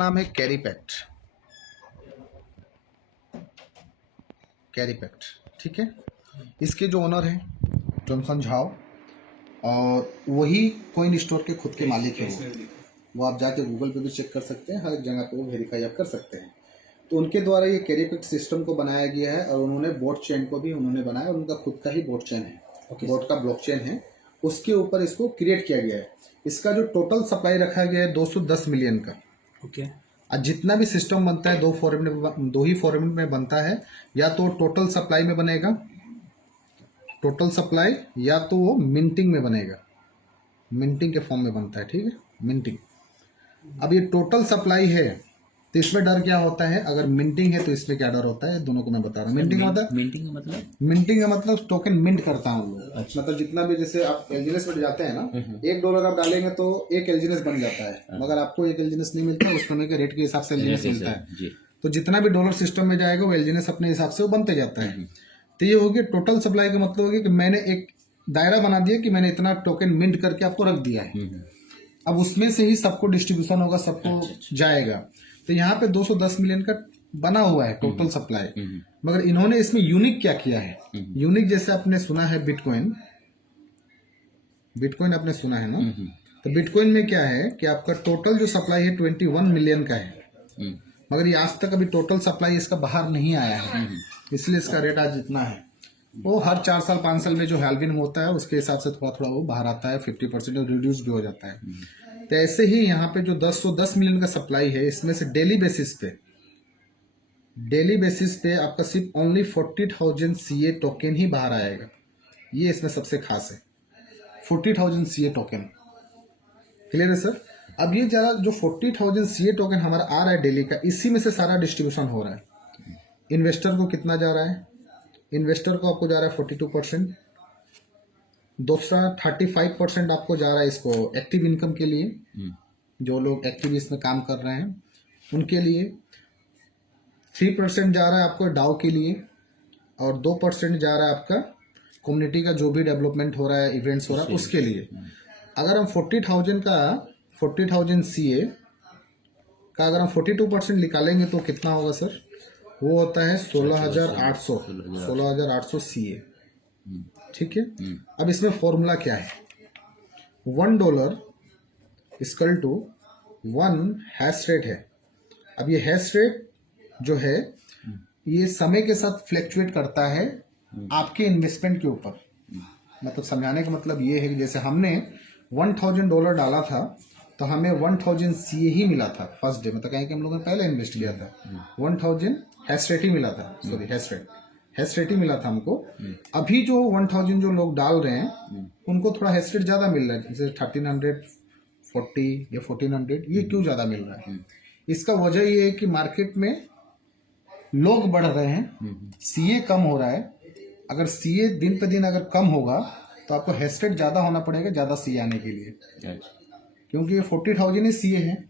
नाम है कैरीपैक्ट। कैरीपैक्ट, ठीक है। इसके जो ओनर हैं जॉनसन झाओ, और वही कोइन स्टोर के खुद के मालिक हैं। वो आप जाके गूगल पे भी चेक कर सकते हैं, हर एक जगह पे वो वेरीफाई आप कर सकते हैं। तो उनके द्वारा ये कैरीपैक्ट सिस्टम को बनाया गया है, और उन्होंने बोट चेन को भी उन्होंने बनाया, और उनका खुद का ही बोट चेन है, बोट का ब्लॉक चेन है, उसके ऊपर इसको क्रिएट किया गया है। इसका जो टोटल सप्लाई रखा गया है 210 मिलियन का। ओके। आज जितना भी सिस्टम बनता है दो ही फॉर्मेट में बनता है, या तो टोटल सप्लाई में बनेगा, टोटल सप्लाई, या तो वो मिंटिंग में बनेगा, मिंटिंग के फॉर्म में बनता है, ठीक है, मिंटिंग। अब ये टोटल सप्लाई है तो इसमें डर क्या होता है, अगर मिंटिंग है तो इसमें क्या डर होता है, दोनों को मैं बता रहा हूँ। मिंटिंग का मतलब टोकन मिंट करता हूँ। अच्छा। मतलब जितना भी, जैसे आप एलजीनेस में जाते हैं ना, $1 आप डालेंगे तो एक एलजीनेस बन जाता है, मगर आपको एक एलजीनेस नहीं मिलता, उस समय के रेट के हिसाब से एलजीनेस मिलता है। तो जितना भी डॉलर सिस्टम में जाएगा वो एलजीनेस अपने हिसाब से वो बनते जाता है। तो ये हो गया टोटल सप्लाई का मतलब हो गया कि मैंने एक दायरा बना दिया कि मैंने इतना टोकन मिंट करके आपको रख दिया है। अब उसमें से ही सबको डिस्ट्रीब्यूशन होगा, सबको जाएगा। तो यहाँ पे 210 मिलियन का बना हुआ है टोटल सप्लाई, मगर इन्होंने इसमें यूनिक क्या किया है। यूनिक जैसे आपने सुना है बिटकॉइन, बिटकॉइन आपने सुना है ना, तो बिटकॉइन में क्या है कि आपका टोटल जो सप्लाई है 21 मिलियन का है, मगर ये आज तक अभी टोटल सप्लाई इसका बाहर नहीं आया है, इसलिए इसका रेट आज इतना है। वो हर 4 साल 5 साल में जो हैल्विन होता है उसके हिसाब से थोड़ा थोड़ा वो बाहर आता है, 50% रिड्यूस भी हो जाता है। तो ऐसे ही यहाँ पे जो 10 मिलियन का सप्लाई है, इसमें से डेली बेसिस पे आपका सिर्फ ओनली 40,000 CA टोकन ही बाहर आएगा। ये इसमें सबसे खास है, 40,000 CA टोकन। क्लियर है सर। अब ये जरा जो 40,000 CA टोकन हमारा आ रहा है डेली का, इसी में से सारा डिस्ट्रीब्यूशन हो रहा है। इन्वेस्टर को कितना जा रहा है, इन्वेस्टर को आपको जा रहा है 42%, दूसरा 35% आपको जा रहा है इसको एक्टिव इनकम के लिए, जो लोग एक्टिव इसमें काम कर रहे हैं उनके लिए। 3% जा रहा है आपको डाउ के लिए, और 2% जा रहा है आपका कम्युनिटी का जो भी डेवलपमेंट हो रहा है, इवेंट्स हो रहा है उसके लिए। अगर हम 40,000 CA का अगर हम 42% निकालेंगे तो कितना होगा सर, वो होता है 16,800 CA, ठीक है। अब इसमें फॉर्मूला क्या है, $1 इक्वल टू 1 हैश रेट है। अब ये हैश रेट जो है ये समय के साथ फ्लैक्चुएट करता है आपके इन्वेस्टमेंट के ऊपर। मतलब समझाने का मतलब ये है कि जैसे हमने $1,000 डाला था तो हमें 1,000 CA ही मिला था फर्स्ट डे, मतलब कहें कि हम लोगों ने पहले इन्वेस्ट किया था, 1,000 हैश रेट ही मिला था, सॉरी हैश रेट ही मिला था हमको। अभी जो 1,000 जो लोग डाल रहे हैं उनको थोड़ा हैश रेट ज्यादा मिल रहा है, जैसे 1,340 या 1,400। ये क्यों ज्यादा मिल रहा है, इसका वजह ये है कि मार्केट में लोग बढ़ रहे हैं, CA कम हो रहा है। अगर CA दिन पे दिन अगर कम होगा तो आपको हैश रेट ज्यादा होना पड़ेगा ज्यादा CA आने के लिए, क्योंकि ये 40,000 ही CA है,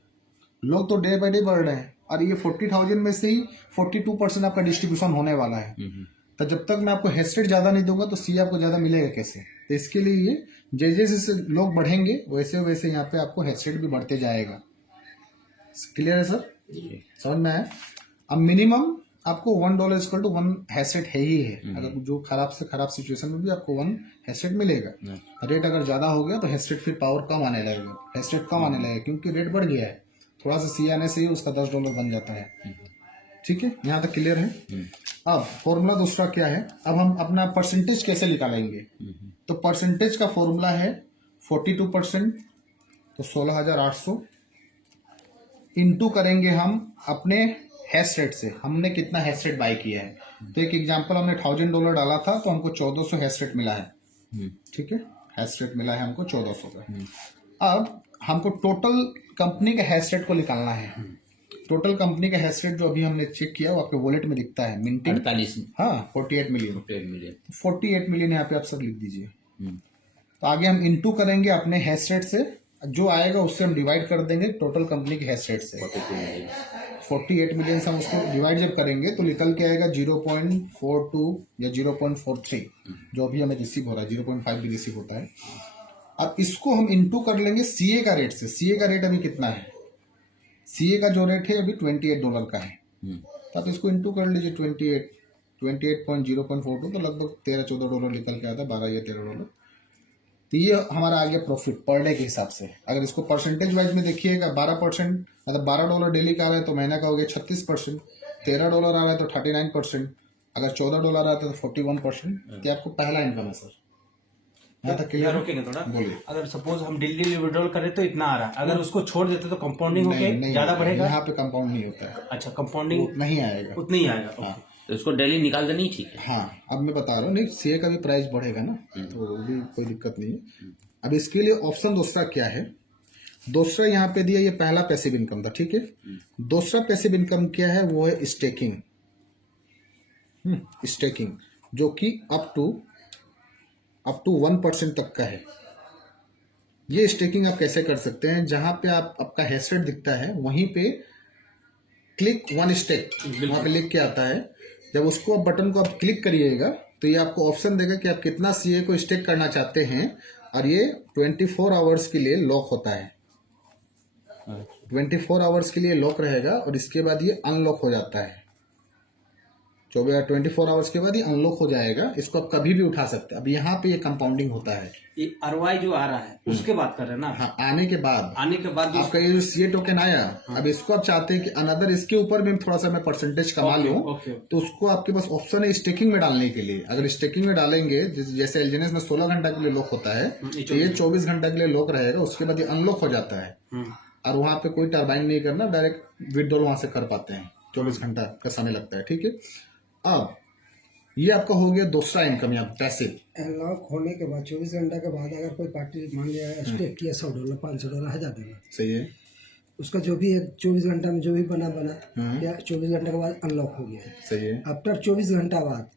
लोग तो डे बाय डे बढ़ रहे हैं, और ये 40,000 में से ही 42% आपका डिस्ट्रीब्यूशन होने वाला है। तो जब तक मैं आपको हैश रेट ज्यादा नहीं दूंगा तो CA आपको ज्यादा मिलेगा कैसे। तो इसके लिए ये जैसे जैसे लोग बढ़ेंगे वैसे वैसे यहाँ पे आपको हैश रेट भी बढ़ते जाएगा। क्लियर है सर, समझ में आया। अब मिनिमम आपको $1 इक्वल टू 1 हैश रेट है ही है, अगर जो खराब से खराब सिचुएशन में भी आपको 1 हैश रेट मिलेगा। रेट अगर ज्यादा हो गया तो हैश रेट फिर पावर कम आने लगेगा, हैश रेट कम आने लगेगा, क्योंकि रेट बढ़ गया है, थोड़ा सा CA आने से ही उसका $10 बन जाता है। ठीक है, यहाँ तक क्लियर है। अब फॉर्मूला दूसरा क्या है, अब हम अपना परसेंटेज कैसे निकालेंगे। तो परसेंटेज का फॉर्मूला है 42%, तो 16,800 इंटू करेंगे हम अपने हैश रेट से, हमने कितना हैश रेट बाय किया है। तो एक एग्जांपल, हमने $1,000 डाला था तो हमको 1,400 हैश रेट मिला है, ठीक है, हैश रेट मिला है हमको 1,400 का। अब हमको टोटल कंपनी के हैश रेट को निकालना है। टोटल कंपनी का हैश रेट जो अभी हमने चेक किया वो आपके वॉलेट में दिखता है, मिंटिंग 48, हाँ 48 मिलियन 48 मिलियन यहाँ पे आप सब लिख दीजिए। तो आगे हम इनटू करेंगे अपने हैश रेट से, जो आएगा उससे हम डिवाइड कर देंगे टोटल कंपनी के हैश रेट से। 48 मिलियन से हम उसको डिवाइड जब करेंगे तो निकल के आएगा 0.42 या 0.43, जो अभी हमें रिसीव हो रहा है, 0.5 भी रिसीव होता है। अब इसको हम इनटू कर लेंगे CA का रेट से। CA का रेट अभी कितना है, सीए का जो रेट है अभी $28 का है, तो आप इसको इंटू कर लीजिए 28.0.42 तो लगभग $13-14 निकल के आता है, 12 या $13। तो ये हमारा आ गया प्रॉफिट पर डे के हिसाब से। अगर इसको परसेंटेज वाइज में देखिएगा, 12% मतलब $12 डेली का आ रहा है तो महीना का हो गया 36%, $13 आ रहा है तो 39%, अगर $14 आ रहा है तो 41%। ये आपको पहला इनकम है सर। यहाँ तक क्लियर? रोकेंगे थोड़ा। बोलिए। अगर सपोज हम डेली विड्रॉल करें तो इतना आ रहा है, अगर उसको छोड़ देते तो कंपाउंडिंग होके ज्यादा बढ़ेगा। यहाँ पे कंपाउंड नहीं होता है। अच्छा, कंपाउंडिंग नहीं आएगा, उतना ही आएगा। हाँ। तो इसको डेली निकाल देनी ठीक है। हाँ, अब मैं बता रहा हूँ, नहीं सीए का भी प्राइस बढ़ेगा ना, तो वो भी कोई दिक्कत नहीं है। अब इसके लिए ऑप्शन दूसरा क्या है, दूसरा यहाँ पे दिया, ये पहला पैसिव इनकम था, ठीक है। दूसरा पैसिव इनकम क्या है, वो है स्टेकिंग। स्टेकिंग जो कि अप टू 1% तक का है। ये स्टेकिंग आप कैसे कर सकते हैं, जहां पे आपका हैश रेट दिखता है वहीं पे क्लिक 1 स्टेक वहां पे लिख के आता है। जब उसको बटन को आप क्लिक करिएगा तो ये आपको ऑप्शन देगा कि आप कितना सीए को स्टेक करना चाहते हैं, और ये 24 आवर्स के लिए लॉक होता है। 24 आवर्स के लिए लॉक रहेगा और इसके बाद ये अनलॉक हो जाता है। 24 आवर्स के बाद ये अनलॉक हो जाएगा। इसको आप कभी भी उठा सकते हैं। अब यहाँ पे ये कंपाउंडिंग होता है। ये आरवाई जो आ रहा है उसके बात कर रहे हैं ना। हाँ, आने के बाद आपका ये जो सीए टोकन आया, अब इसको आप चाहते हैं कि अनदर इसके ऊपर भी थोड़ा सा मैं परसेंटेज कमा लूं, तो उसको आपके पास ऑप्शन है स्टेकिंग में डालने के लिए। अगर स्टेकिंग में डालेंगे, जैसे एलजीएनएस में 16 घंटा के लिए लॉक होता है, तो ये 24 घंटा के लिए लॉक रहेगा। उसके बाद ये अनलॉक हो जाता है और वहां पे कोई टर्बाइन नहीं करना, डायरेक्ट विड्रॉल वहां से कर पाते हैं। 24 घंटा का समय लगता है, ठीक है। अब ये आपका हो गया दूसरा इनकम, यहाँ पैसिव। लॉक होने के बाद 24 घंटे के बाद अगर कोई पार्टी मान लिया स्टेक किया $100, $500, $1000 देगा, सही है। उसका जो भी है 24 घंटा में जो भी बना या 24 घंटे के बाद अनलॉक हो गया, सही है। आफ्टर 24 घंटा बाद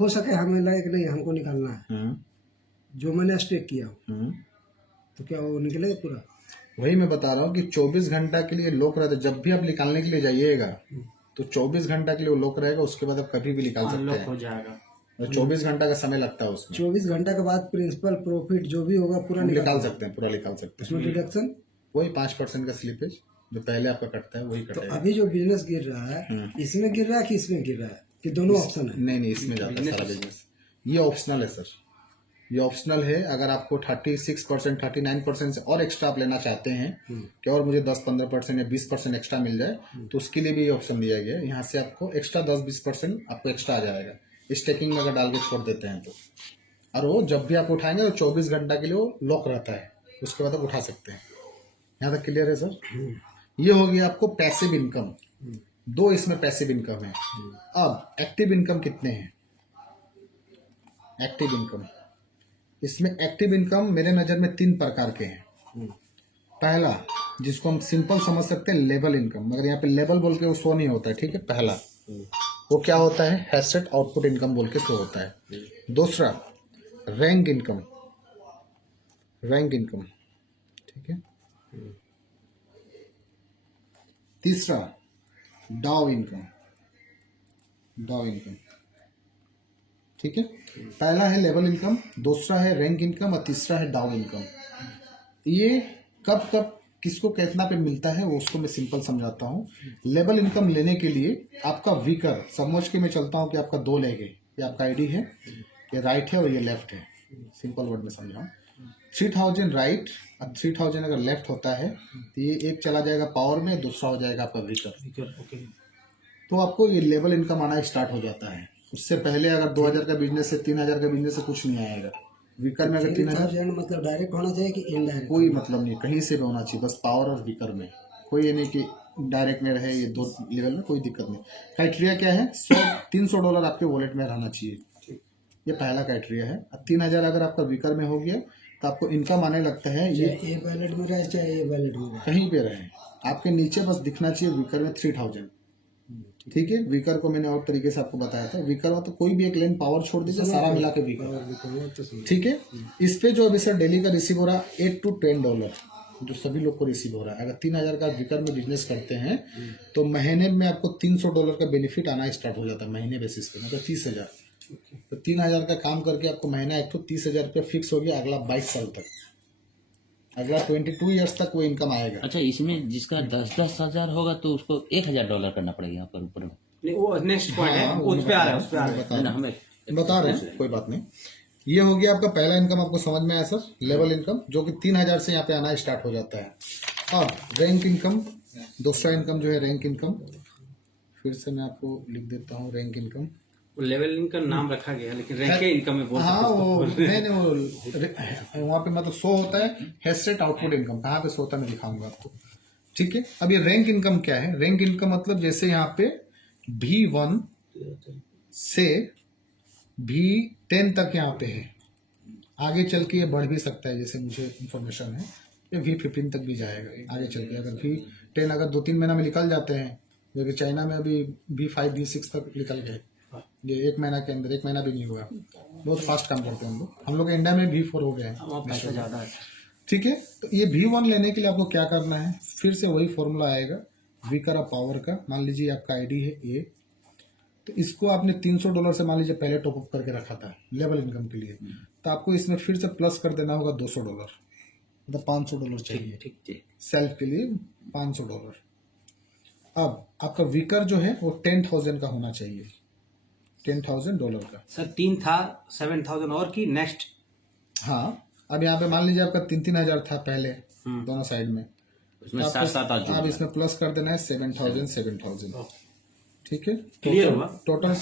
हो सके हमें लगे कि नहीं हमको निकालना है, जो मैंने स्टेक किया तो क्या वो निकलेगा पूरा? वही मैं बता रहा हूँ कि 24 घंटा के लिए लॉक रहता है। जब भी आप निकालने के लिए जाइएगा तो 24 घंटा के लिए वो लॉक रहेगा। उसके बाद आप कभी भी निकाल सकते हैं, हो जाएगा। और 24 घंटा का समय लगता है उसमें। 24 घंटा के बाद प्रिंसिपल प्रॉफिट जो भी होगा पूरा निकाल सकते हैं, पूरा निकाल सकते हैं। उसमें डिडक्शन वही 5% का स्लिपेज जो पहले आपका कटता है वही तो कटेगा। अभी जो बिजनेस गिर रहा है इसमें गिर रहा है कि इसमें गिर रहा है, कि दोनों ऑप्शन है? नहीं, इसमें जाता है सारा बिजनेस। ये ऑप्शनल है सर, ये ऑप्शनल है। अगर आपको 36%, 39% से और एक्स्ट्रा आप लेना चाहते हैं कि और मुझे 10-15% या 20% एक्स्ट्रा मिल जाए, तो उसके लिए भी ये ऑप्शन दिया गया है। यहाँ से आपको एक्स्ट्रा 10-20% आपको एक्स्ट्रा आ जाएगा स्टेकिंग में अगर डाल के छोड़ देते हैं तो। और वो जब भी आप उठाएंगे तो 24 घंटा के लिए वो लॉक रहता है, उसके बाद आप उठा सकते हैं। यहाँ तक क्लियर है सर? ये हो गया आपको पैसिव इनकम। दो इसमें पैसिव इनकम है। अब एक्टिव इनकम कितने हैं? एक्टिव इनकम, इसमें एक्टिव इनकम मेरे नज़र में 3 प्रकार के हैं। पहला, जिसको हम सिंपल समझ सकते हैं, लेवल इनकम, मगर यहाँ पे लेवल बोल के वो शो नहीं होता है, ठीक है। पहला वो क्या होता है, हैशेट आउटपुट इनकम बोल के शो होता है। दूसरा रैंक इनकम, रैंक इनकम, ठीक है। तीसरा डाउ इनकम, डाउ इनकम, ठीक है। पहला है लेवल इनकम, दूसरा है रैंक इनकम और तीसरा है डाउ इनकम। ये कब कब किसको कितना पे मिलता है वो उसको मैं सिंपल समझाता हूँ। लेवल इनकम लेने के लिए आपका वीकर, समझ के मैं चलता हूँ कि आपका 2 लेग है, ये आपका आईडी है, ये राइट है और ये लेफ्ट है। सिंपल वर्ड में समझाऊँ, 3000 राइट और 3000 अगर लेफ्ट होता है तो ये एक चला जाएगा पावर में, दूसरा हो जाएगा आपका वीकर। तो आपको ये लेवल इनकम आना स्टार्ट हो जाता है। उससे पहले अगर 2000 का बिजनेस है, 3000 का बिजनेस है, कुछ नहीं आएगा। वीकर में अगर 3000 मतलब डायरेक्ट होना चाहिए कि इनडायरेक्ट? कोई मतलब नहीं, कहीं से भी होना चाहिए, बस पावर और वीकर में। कोई ये नहीं कि डायरेक्ट में रहे, ये 2 लेवल में कोई दिक्कत नहीं। क्राइटेरिया क्या है, $300 आपके वॉलेट में रहना चाहिए, ये पहला क्राइटेरिया है। 3000 अगर आपका वीकर में हो गया तो आपको इनकम आने लगता है। ये वैलेट में रहे चाहे ये वैलेट में रहे, कहीं पे रहे, आपके नीचे बस दिखना चाहिए वीकर में 3000, ठीक है। वीकर को मैंने और तरीके से आपको बताया था। वीकर हो तो कोई भी एक लेन पावर छोड़ दीजिए, सारा मिला के वीकर, ठीक है। इस पे जो अभी सर डेली का रिसीव हो रहा है $8 to $10 जो सभी लोग को रिसीव हो रहा है। अगर 3000 का वीकर में बिजनेस करते हैं तो महीने में आपको $300 का बेनिफिट आना स्टार्ट हो जाता है महीने बेसिस पे, मतलब 30,000। तो 3000 का काम करके आपको महीना एक तो 30,000 रुपया फिक्स हो गया अगला 22 साल तक। अगला 22 ईयर्स तक वो इनकम आएगा। अच्छा, इसमें जिसका 10,000 होगा तो उसको $1,000 करना पड़ेगा यहाँ पर ऊपर में। नहीं, वो नेक्स्ट पॉइंट है, हाँ, उस पे आ रहा है, उस पे आ रहा है। बता ना, हमें रहे हैं, कोई बात नहीं। ये हो गया आपका पहला इनकम, आपको समझ में आया सर, लेवल इनकम, जो कि 3000 से यहाँ पे आना स्टार्ट हो जाता है। अब रैंक इनकम, दूसरा इनकम जो है रैंक इनकम, फिर से मैं आपको लिख देता हूँ रैंक इनकम। वो लेवल इनकम नाम रखा गया, लेकिन रैंक इनकम में बोल हाँ, सकते वो हो। नहीं नहीं, वो वहाँ पे मतलब शो होता है हेडसेट आउटपुट इनकम, कहाँ पे शो होता है मैं दिखाऊंगा आपको। ठीक है, अब ये रैंक इनकम क्या है? रैंक इनकम मतलब जैसे यहाँ पे V1 से V10 तक यहाँ पे है, आगे चल के ये बढ़ भी सकता है, जैसे मुझे इंफॉर्मेशन है ये V15 तक भी जाएगा आगे चल के। अगर V10 अगर 2-3 महीना में निकल जाते हैं, क्योंकि चाइना में अभी V5 V6 तक निकल गए, ये 1 महीना के अंदर, 1 महीना भी नहीं हुआ, बहुत फास्ट काम करते हैं हम लोग इंडिया में V4 हो गए हैं। वहाँ पैसा ज्यादा है। ठीक है, तो ये V1 लेने के लिए आपको क्या करना है, फिर से वही फॉर्मूला आएगा वीकर पावर का। मान लीजिए आपका आईडी है A, तो इसको आपने $300 से मान लीजिए पहले टॉपअप करके रखा था लेवल इनकम के लिए, तो आपको इसमें फिर से प्लस कर देना होगा $200, मतलब $500 चाहिए ठीक ठीक। सेल्फ के लिए $500। अब आपका वीकर जो है वो 10,000 का होना चाहिए, $10,000 का। सर 3 था, 7,000 और की नेक्स्ट। हाँ, अब यहाँ पे मान लीजिए आपका 3-3 हजार था पहले दोनों साइड में, उसमें तो 7,000 आपको अब इसमें प्लस कर देना है 7,000। ठीक है, क्लियर हुआ? टोटल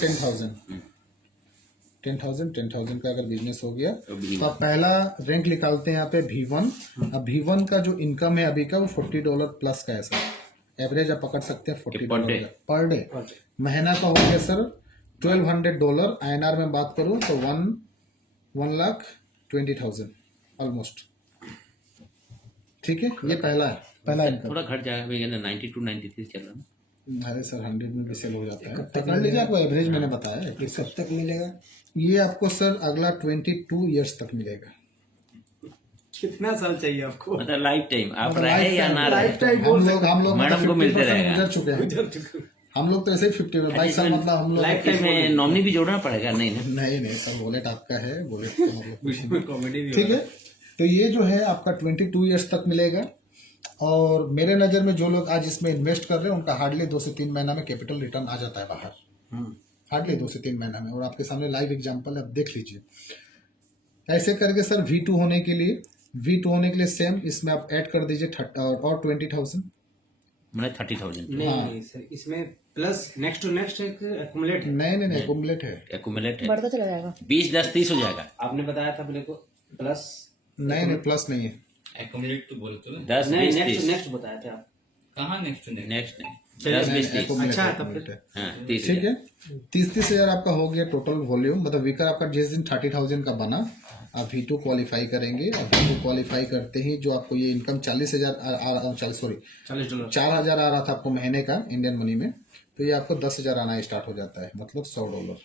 10,000 का अगर बिजनेस हो गया तो तो आप पहला रैंक निकालते हैं यहाँ पे V1। अब V1 का जो इनकम है अभी का वो $40 प्लस का है सर, एवरेज आप पकड़ सकते हैं $40 पर डे। महीना का हो गया सर $1,200, INR में बात करूँ तो 1,20,000 ऑलमोस्ट। ठीक है, ये पहला इनकम। थोड़ा घट जाएगा भैया, 92 93 चल रहा है। अरे सर 100 में भी सेल हो जाता है, पकड़ लीजिए, आपको एवरेज मैंने बताया है। ये कब तक मिलेगा? ये आपको सर अगला 22 ईयर्स तक मिलेगा। कितना साल चाहिए आपको? मतलब लाइफ टाइम आप रहे या ना रहे, हम लोग मैडम को मिलते रहेगा। गुजर चुके हैं हम लोग, तो ऐसे ही 22 साल मतलब हम लोग। लाइफ टाइम में नॉमिनी भी जोड़ना पड़ेगा? नहीं ना, नहीं सर, वॉलेट आपका है, वॉलेट तो मतलब कुछ नहीं। कॉमेडी भी ठीक है, तो ये जो है आपका 22 ईयर्स तक मिलेगा। और मेरे नज़र में जो लोग आज इसमें इन्वेस्ट कर रहे हैं उनका हार्डली 2 से 3 महीना में कैपिटल रिटर्न आ जाता है बाहर, हार्डली 2 से 3 महीना में। और आपके सामने लाइव एग्जांपल है, आप देख लीजिए। ऐसे करके सर V2 होने के लिए सेम इसमें आप ऐड कर दीजिए और 20,000, मतलब 30,000 नहीं सर, इसमें प्लस नेक्स्ट टू नेक्स्ट एक एक्यूमुलेट है। नहीं एक्यूमुलेट है। एक्यूमुलेट है, बढ़ता चला जाएगा। 20 10 30 हो जाएगा। आपने बताया था मेरे को प्लस, नहीं प्लस नहीं है। एक्यूमुलेट तो बोलते हो 10 नहीं 20 नेक्स्ट 30 नेक्स्ट बताया था आप। कहाँ नेक्स्ट टू नेक्स्ट? नेक्स्ट नहीं, चलिए, 10 20 30। accumulate अच्छा, है, तब फिर- accumulate है। हाँ 30 ठीक है, 30 हजार आपका हो गया टोटल वॉल्यूम। मतलब वीकर आपका जिस दिन 30,000 का बना, आप V2 क्वालिफाई करेंगे। और V2 क्वालिफाई करते ही जो आपको ये इनकम 40,000 $40 4,000 आ रहा था आपको महीने का इंडियन मनी में, तो ये आपको 10,000 आना स्टार्ट हो जाता है, मतलब $100।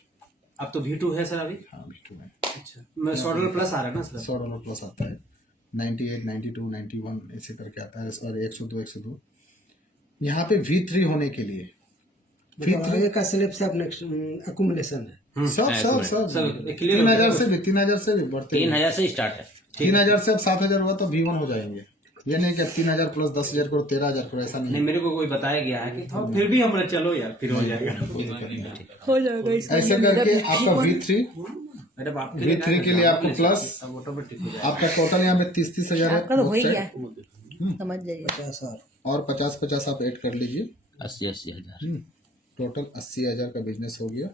अब तो V2 है सर अभी। हाँ V2 में अच्छा, मैं $100 प्लस आ रहा है ना सर। $100 प्लस आता है, 98 92 91 ऐसे करके आता है, और 102 यहाँ पे V3 होने के लिए आगे का स्लैब सब नेक्स्ट अकुमुलेशन है। सब सर क्लियर 3,000 से भी बढ़ते हैं। 3000 से स्टार्ट है। 3,000 से अब 7,000 हुआ तो V1 हो जाएंगे। ये नहीं कि 3,000 प्लस 10,000 करो 13,000 करो, ऐसा नहीं नहीं, मेरे को कोई बताया गया है कि हाँ, फिर भी हमारा चलो यार, फिर हो जाएगा। हो जाएगा इसका। ऐसे करके आपका मैडम आपके V3 के लिए आपको प्लस ऑटोमेटिक हो जाएगा। आपका टोटल यहाँ पे 30,000 है, आपका तो हो ही गया, समझ जाइए। 50,000 और 50 आप ऐड कर लीजिए, 80 हजार। टोटल 80,000 का बिजनेस हो गया।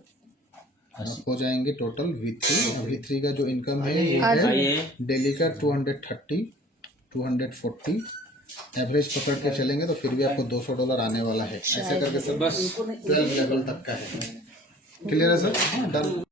आप हो जाएंगे टोटल V3 का जो इनकम है ये है आइए डेली का 230 240 एवरेज पकड़ के चलेंगे तो फिर भी आपको $200 आने वाला है। ऐसे करके सर बस 12 लेवल तक का है। क्लियर है सर? हाँ, डन।